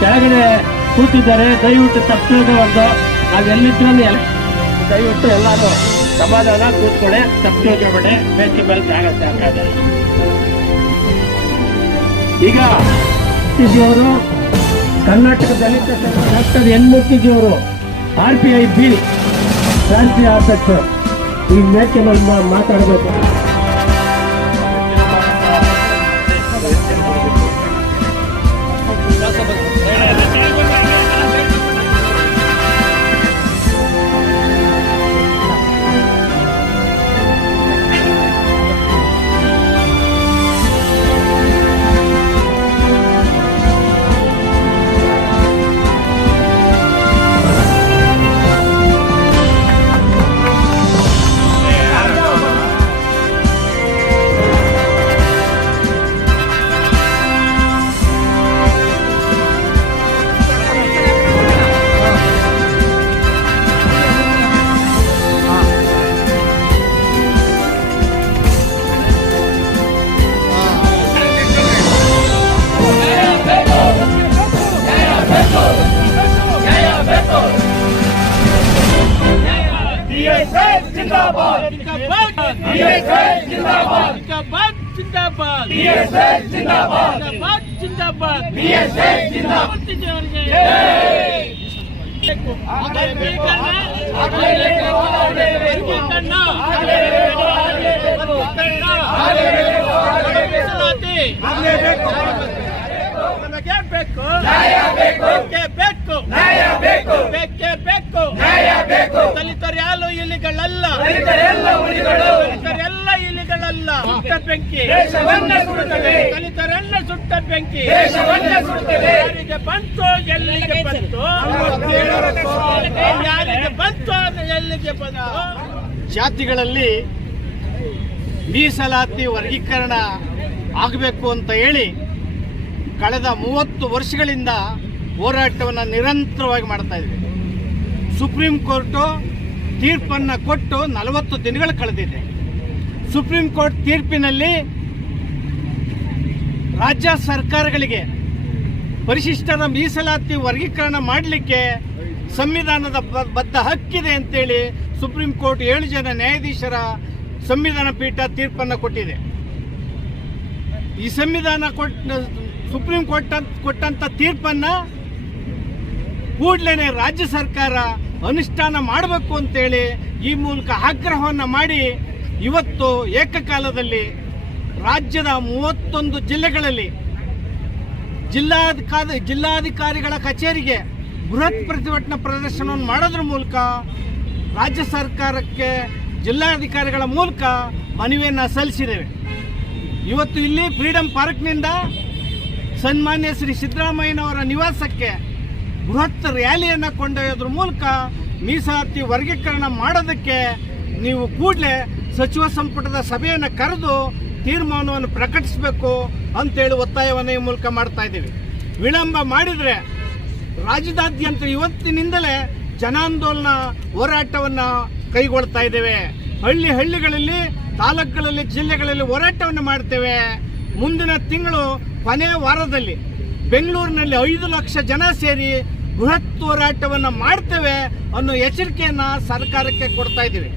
ಕೆಳಗಡೆ ಕೂತಿದ್ದಾರೆ, ದಯವಿಟ್ಟು ತಪ್ಪಿಸೋದು. ನಾವೆಲ್ಲಿದ್ರೂ ದಯವಿಟ್ಟು ಎಲ್ಲರೂ ಸಮಾಧಾನ ಕೂತ್ಕೊಳ್ಳಿ, ತಪ್ಪಿಸೋಬೇಡಿ. ಬೇಸಿ ಮೇಲೆ ಜಾಗ ಸಾಕಾಗಲ್ಲ. ಈಗ ಅವರು ಕರ್ನಾಟಕ ದಲಿತ ಸಂಘ ಡಾಕ್ಟರ್ ಎನ್ ಮೂರ್ತಿಜಿಯವರು RPI B ರಾಷ್ಟ್ರೀಯ ಅಧ್ಯಕ್ಷರು ಈ ವೇದಿಕೆ ಮೇಲೆ ಮಾತಾಡಬೇಕು. ದಲಿತರೆಲ್ಲ ಇಲಿಗಳಲ್ಲ, ದಲಿತರೆಲ್ಲ ಇಲಿಗಳಲ್ಲ. ಸುಟ್ಟ ಬೆಂಕಿ ದಲಿತರೆಲ್ಲ ಸುಟ್ಟ ಬೆಂಕಿ ಯಾರಿಗೆ ಬಂತು, ಎಲ್ಲಿಗೆ ಬಂತು, ಯಾರಿಗೆ ಬಂತು, ಎಲ್ಲಿಗೆ ಬಂತು. ಜಾತಿಗಳಲ್ಲಿ ಮೀಸಲಾತಿ ವರ್ಗೀಕರಣ ಆಗಬೇಕು ಅಂತ ಹೇಳಿ ಕಳೆದ 30 ವರ್ಷಗಳಿಂದ ಹೋರಾಟವನ್ನು ನಿರಂತರವಾಗಿ ಮಾಡ್ತಾ ಇದ್ದೀವಿ. ಸುಪ್ರೀಂ ಕೋರ್ಟು ತೀರ್ಪನ್ನು ಕೊಟ್ಟು 40 ದಿನಗಳು ಕಳೆದಿದೆ. ಸುಪ್ರೀಂ ಕೋರ್ಟ್ ತೀರ್ಪಿನಲ್ಲಿ ರಾಜ್ಯ ಸರ್ಕಾರಗಳಿಗೆ ಪರಿಶಿಷ್ಟರ ಮೀಸಲಾತಿ ವರ್ಗೀಕರಣ ಮಾಡಲಿಕ್ಕೆ ಸಂವಿಧಾನದ ಬದ್ಧ ಹಕ್ಕಿದೆ ಅಂತೇಳಿ ಸುಪ್ರೀಂ ಕೋರ್ಟ್ 7 ಜನ ನ್ಯಾಯಾಧೀಶರ ಸಂವಿಧಾನ ಪೀಠ ತೀರ್ಪನ್ನು ಕೊಟ್ಟಿದೆ. ಈ ಸುಪ್ರೀಂ ಕೋರ್ಟ್ ಕೊಟ್ಟಂತ ತೀರ್ಪನ್ನು ಕೂಡಲೇ ರಾಜ್ಯ ಸರ್ಕಾರ ಅನುಷ್ಠಾನ ಮಾಡಬೇಕು ಅಂತೇಳಿ ಈ ಮೂಲಕ ಆಗ್ರಹವನ್ನು ಮಾಡಿ ಇವತ್ತು ಏಕಕಾಲದಲ್ಲಿ ರಾಜ್ಯದ 31 ಜಿಲ್ಲೆಗಳಲ್ಲಿ ಜಿಲ್ಲಾಧಿಕಾರಿಗಳ ಕಚೇರಿಗೆ ಬೃಹತ್ ಪ್ರತಿಭಟನಾ ಪ್ರದರ್ಶನವನ್ನು ಮಾಡೋದ್ರ ಮೂಲಕ ರಾಜ್ಯ ಸರ್ಕಾರಕ್ಕೆ ಜಿಲ್ಲಾಧಿಕಾರಿಗಳ ಮೂಲಕ ಮನವಿಯನ್ನು ಸಲ್ಲಿಸಿದ್ದೇವೆ. ಇವತ್ತು ಇಲ್ಲಿ ಫ್ರೀಡಂ ಪಾರ್ಕ್ನಿಂದ ಸನ್ಮಾನ್ಯ ಶ್ರೀ ಸಿದ್ದರಾಮಯ್ಯನವರ ನಿವಾಸಕ್ಕೆ ಬೃಹತ್ ರ್ಯಾಲಿಯನ್ನು ಕೊಂಡೊಯ್ಯೋದ್ರ ಮೂಲಕ ಮೀಸಲಾತಿ ವರ್ಗೀಕರಣ ಮಾಡೋದಕ್ಕೆ ನೀವು ಕೂಡಲೇ ಸಚಿವ ಸಂಪುಟದ ಸಭೆಯನ್ನು ಕರೆದು ತೀರ್ಮಾನವನ್ನು ಪ್ರಕಟಿಸಬೇಕು ಅಂತೇಳಿ ಒತ್ತಾಯವನ್ನು ಈ ಮೂಲಕ ಮಾಡ್ತಾ ಇದ್ದೀವಿ. ವಿಳಂಬ ಮಾಡಿದರೆ ರಾಜ್ಯದಾದ್ಯಂತ ಇವತ್ತಿನಿಂದಲೇ ಜನಾಂದೋಲನ ಹೋರಾಟವನ್ನು ಕೈಗೊಳ್ತಾ ಇದ್ದೇವೆ. ಹಳ್ಳಿಗಳಲ್ಲಿ, ತಾಲೂಕುಗಳಲ್ಲಿ, ಜಿಲ್ಲೆಗಳಲ್ಲಿ ಹೋರಾಟವನ್ನು ಮಾಡ್ತೇವೆ. ಮುಂದಿನ ತಿಂಗಳು ಕೊನೆಯ ವಾರದಲ್ಲಿ ಬೆಂಗಳೂರಿನಲ್ಲಿ 5 ಲಕ್ಷ ಜನ ಸೇರಿ ಬೃಹತ್ ಹೋರಾಟವನ್ನು ಮಾಡ್ತೇವೆ ಅನ್ನೋ ಎಚ್ಚರಿಕೆಯನ್ನು ಸರ್ಕಾರಕ್ಕೆ ಕೊಡ್ತಾ ಇದ್ದೀವಿ.